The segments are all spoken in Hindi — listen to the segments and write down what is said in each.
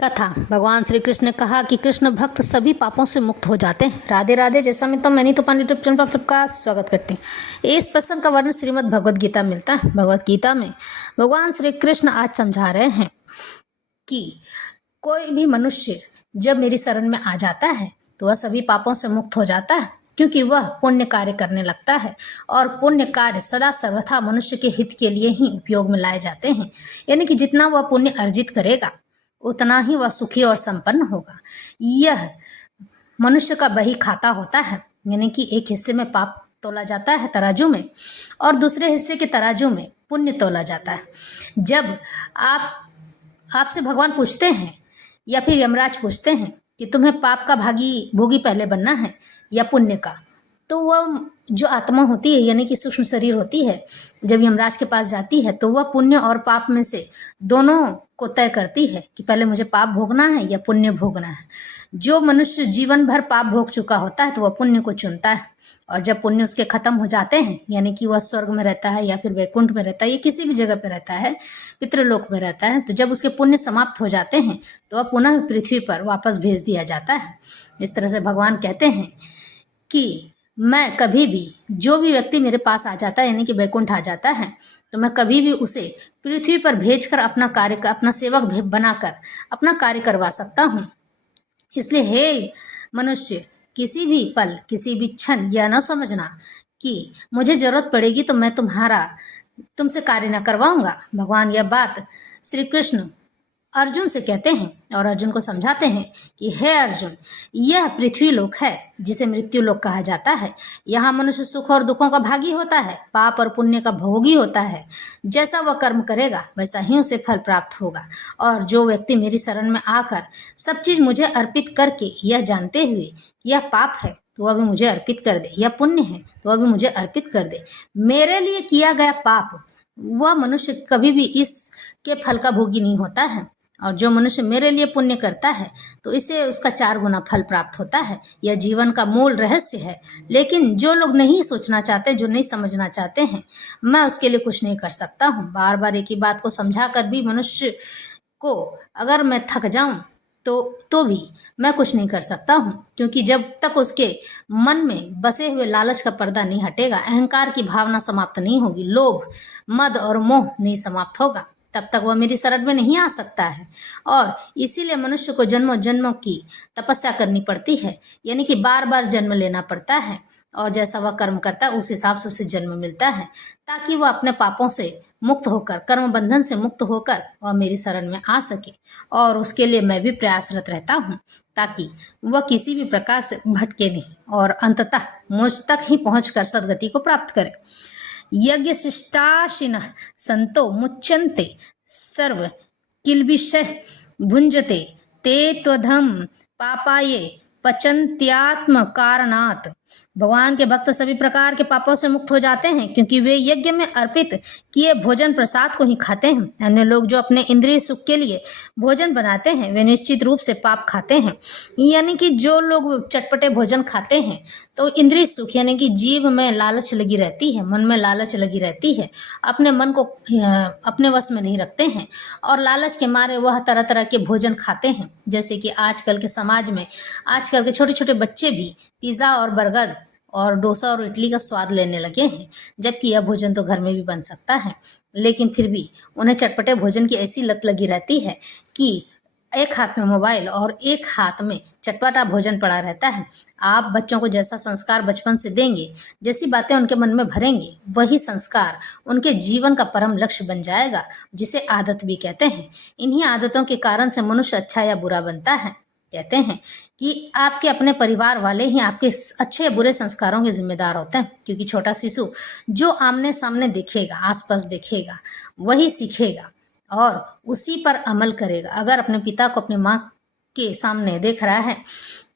कथा। भगवान श्री कृष्ण ने कहा कि कृष्ण भक्त सभी पापों से मुक्त हो जाते हैं। राधे राधे। जैसा मैं तो मैंने तो पांडे यूट्यूब चैनल पर आप सबका स्वागत करती हूँ। इस प्रसंग का वर्णन श्रीमद् भगवद गीता मिलता है। भगवद गीता में भगवान श्री कृष्ण आज समझा रहे हैं कि कोई भी मनुष्य जब मेरी शरण में आ जाता है तो वह सभी पापों से मुक्त हो जाता है, क्योंकि वह पुण्य कार्य करने लगता है और पुण्य कार्य सदा सर्वथा मनुष्य के हित के लिए ही उपयोग में लाए जाते हैं। यानी कि जितना वह पुण्य अर्जित करेगा उतना ही वह सुखी और संपन्न होगा। यह मनुष्य का बही खाता होता है, यानी कि एक हिस्से में पाप तोला जाता है तराजू में और दूसरे हिस्से के तराजू में पुण्य तोला जाता है। जब आपसे भगवान पूछते हैं या फिर यमराज पूछते हैं कि तुम्हें पाप का भोगी पहले बनना है या पुण्य का, तो वह जो आत्मा होती है यानी कि सूक्ष्म शरीर होती है, जब यमराज के पास जाती है तो वह पुण्य और पाप में से दोनों को तय करती है कि पहले मुझे पाप भोगना है या पुण्य भोगना है। जो मनुष्य जीवन भर पाप भोग चुका होता है तो वह पुण्य को चुनता है, और जब पुण्य उसके खत्म हो जाते हैं यानी कि वह स्वर्ग में रहता है या फिर वैकुंठ में रहता है या किसी भी जगह पर रहता है, पितृलोक में रहता है, तो जब उसके पुण्य समाप्त हो जाते हैं तो वह पुनः पृथ्वी पर वापस भेज दिया जाता है। इस तरह से भगवान कहते हैं कि मैं कभी भी, जो भी व्यक्ति मेरे पास आ जाता है यानी कि वैकुंठ आ जाता है, तो मैं कभी भी उसे पृथ्वी पर भेजकर अपना सेवक बनाकर अपना कार्य करवा सकता हूँ। इसलिए हे मनुष्य, किसी भी पल किसी भी क्षण यह न समझना कि मुझे जरूरत पड़ेगी तो मैं तुमसे कार्य न करवाऊंगा। भगवान यह बात श्री कृष्ण अर्जुन से कहते हैं और अर्जुन को समझाते हैं कि हे अर्जुन, यह पृथ्वी लोक है जिसे मृत्यु लोक कहा जाता है। यहाँ मनुष्य सुख और दुखों का भागी होता है, पाप और पुण्य का भोगी होता है। जैसा वह कर्म करेगा वैसा ही उसे फल प्राप्त होगा। और जो व्यक्ति मेरी शरण में आकर सब चीज मुझे अर्पित करके यह जानते हुए यह पाप है तो वह भी मुझे अर्पित कर दे, यह पुण्य है तो वह भी मुझे अर्पित कर दे, मेरे लिए किया गया पाप, वह मनुष्य कभी भी इसके फल का भोगी नहीं होता है। और जो मनुष्य मेरे लिए पुण्य करता है तो इसे उसका 4 गुना फल प्राप्त होता है। यह जीवन का मूल रहस्य है। लेकिन जो लोग नहीं सोचना चाहते, जो नहीं समझना चाहते हैं, मैं उसके लिए कुछ नहीं कर सकता हूँ। बार बार एक ही बात को समझा कर भी मनुष्य को अगर मैं थक जाऊं तो भी मैं कुछ नहीं कर सकता हूँ, क्योंकि जब तक उसके मन में बसे हुए लालच का पर्दा नहीं हटेगा, अहंकार की भावना समाप्त नहीं होगी, लोभ मद और मोह नहीं समाप्त होगा, तब तक वह मेरी शरण में नहीं आ सकता है। और इसीलिए मनुष्य को जन्मों जन्मों की तपस्या करनी पड़ती है, यानी कि बार बार जन्म लेना पड़ता है, और जैसा वह कर्म करता है उस हिसाब से उसे जन्म मिलता है, ताकि वह अपने पापों से मुक्त होकर, कर्म बंधन से मुक्त होकर वह मेरी शरण में आ सके। और उसके लिए मैं भी प्रयासरत रहता हूँ ताकि वह किसी भी प्रकार से भटके नहीं और अंततः मुझ तक ही पहुंचकर सदगति को प्राप्त करे। यज्ञ शिष्टाशिनः संतो मुच्यन्ते सर्व किल्बिषः भुंजते ते त्वधम पापाये पचन्त्यात्म कारणात्। भगवान के भक्त सभी प्रकार के पापों से मुक्त हो जाते हैं, क्योंकि वे यज्ञ में अर्पित किए भोजन प्रसाद को ही खाते हैं। अन्य लोग जो अपने इंद्रिय सुख के लिए भोजन बनाते हैं वे निश्चित रूप से पाप खाते हैं। यानी कि जो लोग चटपटे भोजन खाते हैं तो इंद्रिय सुख यानी कि जीव में लालच लगी रहती है, मन में लालच लगी रहती है, अपने मन को अपने वश में नहीं रखते हैं और लालच के मारे वह तरह तरह के भोजन खाते हैं। जैसे कि आजकल के समाज में आजकल के छोटे छोटे बच्चे भी पिज़्ज़ा और बर्गर और डोसा और इडली का स्वाद लेने लगे हैं, जबकि यह भोजन तो घर में भी बन सकता है। लेकिन फिर भी उन्हें चटपटे भोजन की ऐसी लत लगी रहती है कि एक हाथ में मोबाइल और एक हाथ में चटपटा भोजन पड़ा रहता है। आप बच्चों को जैसा संस्कार बचपन से देंगे, जैसी बातें उनके मन में भरेंगे, वही संस्कार उनके जीवन का परम लक्ष्य बन जाएगा, जिसे आदत भी कहते हैं। इन्हीं आदतों के कारण से मनुष्य अच्छा या बुरा बनता है। कहते हैं कि आपके अपने परिवार वाले ही आपके अच्छे या बुरे संस्कारों के जिम्मेदार होते हैं, क्योंकि छोटा शिशु जो आमने सामने देखेगा, आसपास देखेगा, वही सीखेगा और उसी पर अमल करेगा। अगर अपने पिता को अपनी माँ के सामने देख रहा है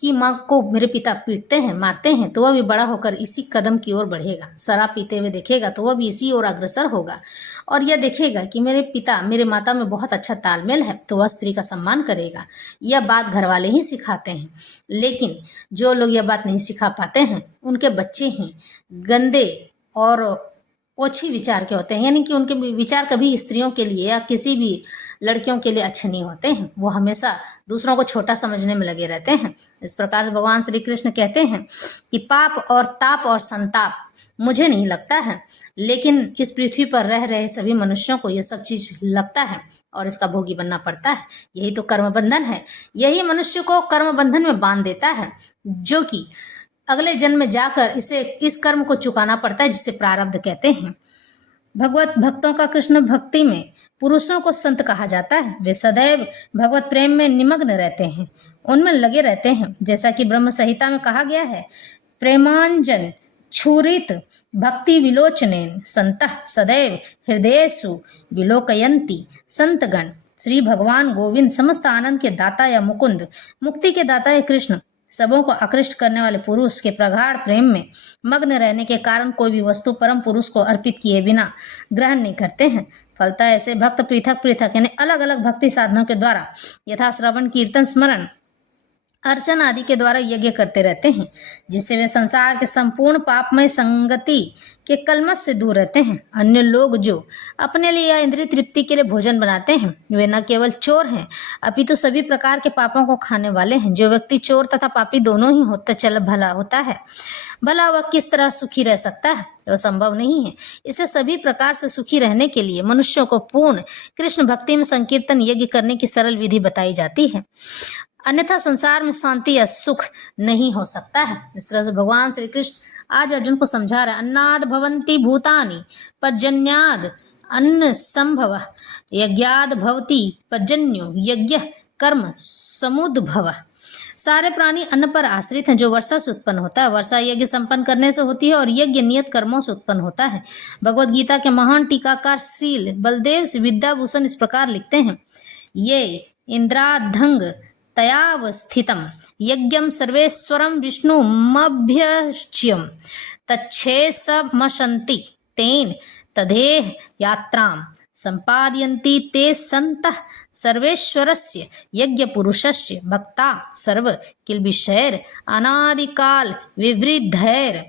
कि माँ को मेरे पिता पीटते हैं, मारते हैं, तो वह भी बड़ा होकर इसी कदम की ओर बढ़ेगा। शराब पीते हुए देखेगा तो वह भी इसी ओर अग्रसर होगा। और यह देखेगा कि मेरे पिता मेरे माता में बहुत अच्छा तालमेल है तो वह स्त्री का सम्मान करेगा। यह बात घर वाले ही सिखाते हैं, लेकिन जो लोग यह बात नहीं सिखा पाते हैं उनके बच्चे ही गंदे और ओछी विचार के होते हैं, यानी कि उनके विचार कभी स्त्रियों के लिए या किसी भी लड़कियों के लिए अच्छे नहीं होते हैं। वो हमेशा दूसरों को छोटा समझने में लगे रहते हैं। इस प्रकार से भगवान श्री कृष्ण कहते हैं कि पाप और ताप और संताप मुझे नहीं लगता है, लेकिन इस पृथ्वी पर रह रहे सभी मनुष्यों को ये सब चीज लगता है और इसका भोगी बनना पड़ता है। यही तो कर्म बंधन है। यही मनुष्य को कर्म बंधन में बांध देता है, जो कि अगले जन्म में जाकर इसे इस कर्म को चुकाना पड़ता है, जिसे प्रारब्ध कहते हैं। भगवत भक्तों का कृष्ण भक्ति में पुरुषों को संत कहा जाता है। वे सदैव भगवत प्रेम में निमग्न रहते हैं, उनमें लगे रहते हैं। जैसा कि ब्रह्म संहिता में कहा गया है, प्रेमांजन छुरित भक्ति विलोचनेन संतः सदैव हृदयेषु विलोकयन्ति संतगण। श्री भगवान गोविंद समस्त आनंद के दाता या मुकुंद, मुक्ति के दाता या कृष्ण, सबों को आकृष्ट करने वाले पुरुष के प्रगाढ़ प्रेम में मग्न रहने के कारण कोई भी वस्तु परम पुरुष को अर्पित किए बिना ग्रहण नहीं करते हैं। फलतः ऐसे भक्त पृथक पृथक यानी अलग अलग भक्ति साधनों के द्वारा यथा श्रवण, कीर्तन, स्मरण, अर्चन आदि के द्वारा यज्ञ करते रहते हैं, जिससे वे संसार के संपूर्ण पापमय संगति के कलमश से दूर रहते हैं। अन्य लोग जो अपने लिए या इंद्रिय तृप्ति के लिए भोजन बनाते हैं, वे न केवल चोर हैं अपितु सभी प्रकार के पापों को खाने वाले हैं। जो व्यक्ति चोर तथा पापी दोनों ही होता चल भला होता है, भला वह किस तरह सुखी रह सकता है? वह संभव नहीं है। इसे सभी प्रकार से सुखी रहने के लिए मनुष्यों को पूर्ण कृष्ण भक्ति में संकीर्तन यज्ञ करने की सरल विधि बताई जाती है, अन्यथा संसार में शांति या सुख नहीं हो सकता है। इस तरह से भगवान श्री कृष्ण आज अर्जुन को समझा रहे हैं। अन्नाद भवन्ति भूतानि पर्जन्याद अन्न संभव, यज्ञाद भवति पर्जन्यो यज्ञ कर्म समुद्भव। सारे प्राणी अन्न पर आश्रित हैं। जो वर्षा से उत्पन्न होता है, वर्षा यज्ञ संपन्न करने से होती है और यज्ञ नियत कर्मों से उत्पन्न होता है। भगवद गीता के महान टीकाकार श्री बलदेव विद्याभूषण इस प्रकार लिखते हैं, ये इंद्राधंग तयावस्थितम यज्ञम सर्वेश्वरम विष्णुमभ्यच्यम तच्छेषमशन्ति तेन तदेह यात्रां संपादयन्ति ते संतः सर्वेश्वरस्य यज्ञ पुरुषस्य भक्ता सर्व किल्बिषैर अनादिकाल विवृद्धैर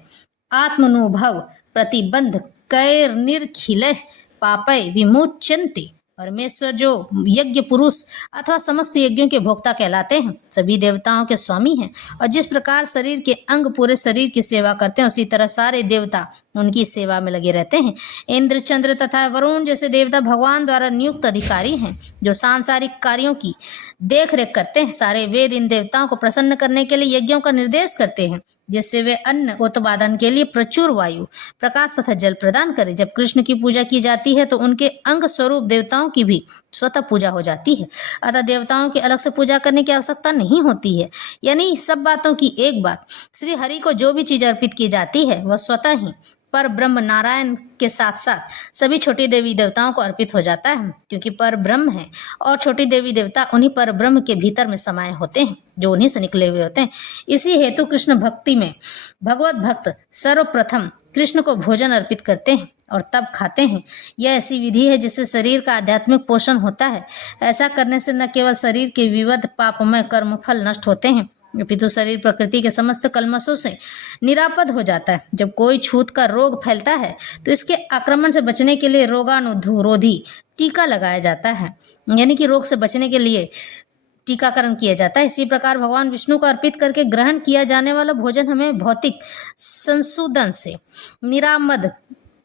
आत्मनुभव प्रतिबंध कैर्निर्खिल पापै विमुच्यन्ति। परमेश्वर जो यज्ञ पुरुष अथवा समस्त यज्ञों के भोक्ता कहलाते हैं, सभी देवताओं के स्वामी हैं और जिस प्रकार शरीर के अंग पूरे शरीर की सेवा करते हैं, उसी तरह सारे देवता उनकी सेवा में लगे रहते हैं। इंद्र, चंद्र तथा वरुण जैसे देवता भगवान द्वारा नियुक्त अधिकारी हैं, जो सांसारिक कार्यों की देख रेख करते हैं। सारे वेद इन देवताओं को प्रसन्न करने के लिए यज्ञों का निर्देश करते हैं, जिससे वे अन्न उत्पादन के लिए प्रचुर वायु, प्रकाश तथा जल प्रदान करें। जब कृष्ण की पूजा की जाती है तो उनके अंग स्वरूप देवताओं की भी स्वतः पूजा हो जाती है, अतः देवताओं की अलग से पूजा करने की आवश्यकता नहीं होती है। यानी सब बातों की एक बात, श्री हरि को जो भी चीज अर्पित की जाती है वह स्वतः ही पर ब्रह्म नारायण के साथ साथ सभी छोटी देवी देवताओं को अर्पित हो जाता है, क्योंकि पर ब्रह्म है और छोटी देवी देवता उन्हीं पर ब्रह्म के भीतर में समाये होते हैं, जो उन्हीं से निकले हुए होते हैं। इसी हेतु कृष्ण भक्ति में भगवत भक्त सर्वप्रथम कृष्ण को भोजन अर्पित करते हैं और तब खाते हैं। यह ऐसी विधि है जिससे शरीर का आध्यात्मिक पोषण होता है। ऐसा करने से न केवल शरीर के विविध पापमय कर्मफल नष्ट होते हैं, अपितु शरीर प्रकृति के समस्त कल्मशों से निरापद हो जाता है। जब कोई छूत का रोग फैलता है तो इसके आक्रमण से बचने के लिए रोगाणुरोधी टीका लगाया जाता है, यानी कि रोग से बचने के लिए टीकाकरण किया जाता है। इसी प्रकार भगवान विष्णु को अर्पित करके ग्रहण किया जाने वाला भोजन हमें भौतिक संशोधन से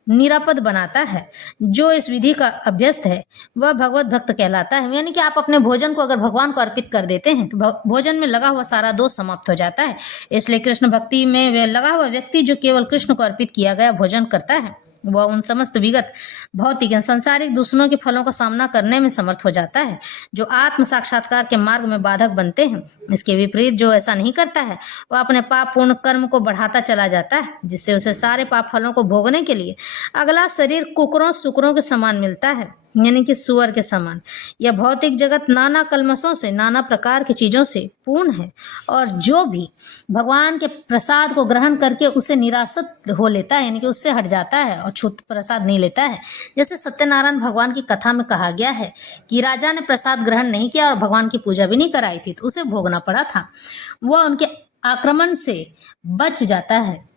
निरापद बनाता है। जो इस विधि का अभ्यस्त है वह भगवत भक्त कहलाता है। यानी कि आप अपने भोजन को अगर भगवान को अर्पित कर देते हैं तो भोजन में लगा हुआ सारा दोष समाप्त हो जाता है। इसलिए कृष्ण भक्ति में वह लगा हुआ व्यक्ति जो केवल कृष्ण को अर्पित किया गया भोजन करता है, वह उन समस्त विगत भौतिक सांसारिक दूसरों के फलों का सामना करने में समर्थ हो जाता है, जो आत्म साक्षात्कार के मार्ग में बाधक बनते हैं। इसके विपरीत जो ऐसा नहीं करता है वह अपने पाप पूर्ण कर्म को बढ़ाता चला जाता है, जिससे उसे सारे पाप फलों को भोगने के लिए अगला शरीर कुकरों सुकरों के समान मिलता है, यानी कि सुअर के समान। यह भौतिक जगत नाना कल्मशों से, नाना प्रकार की चीजों से पूर्ण है और जो भी भगवान के प्रसाद को ग्रहण करके उसे निरासत हो लेता है, यानी कि उससे हट जाता है और छूत प्रसाद नहीं लेता है। जैसे सत्यनारायण भगवान की कथा में कहा गया है कि राजा ने प्रसाद ग्रहण नहीं किया और भगवान की पूजा भी नहीं कराई थी तो उसे भोगना पड़ा था। वह उनके आक्रमण से बच जाता है,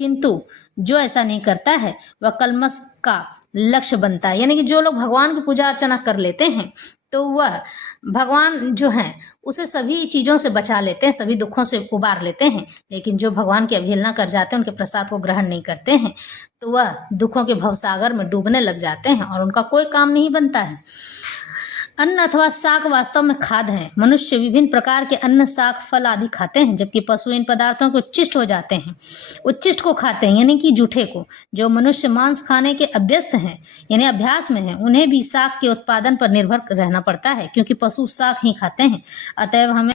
किंतु जो ऐसा नहीं करता है वह कलमश का लक्ष्य बनता है। यानी कि जो लोग भगवान की पूजा अर्चना कर लेते हैं तो वह भगवान जो हैं उसे सभी चीज़ों से बचा लेते हैं, सभी दुखों से उबार लेते हैं। लेकिन जो भगवान की अवहेलना कर जाते हैं, उनके प्रसाद को ग्रहण नहीं करते हैं, तो वह दुखों के भवसागर में डूबने लग जाते हैं और उनका कोई काम नहीं बनता है। अन्न अथवा शाक वास्तव में खाद है। मनुष्य विभिन्न प्रकार के अन्न, शाक, फल आदि खाते हैं, जबकि पशु इन पदार्थों के उच्छिष्ट हो जाते हैं, उच्छिष्ट को खाते हैं, यानी कि जूठे को। जो मनुष्य मांस खाने के अभ्यस्त हैं यानी अभ्यास में हैं, उन्हें भी शाक के उत्पादन पर निर्भर रहना पड़ता है, क्योंकि पशु शाक ही खाते हैं। अतएव हमें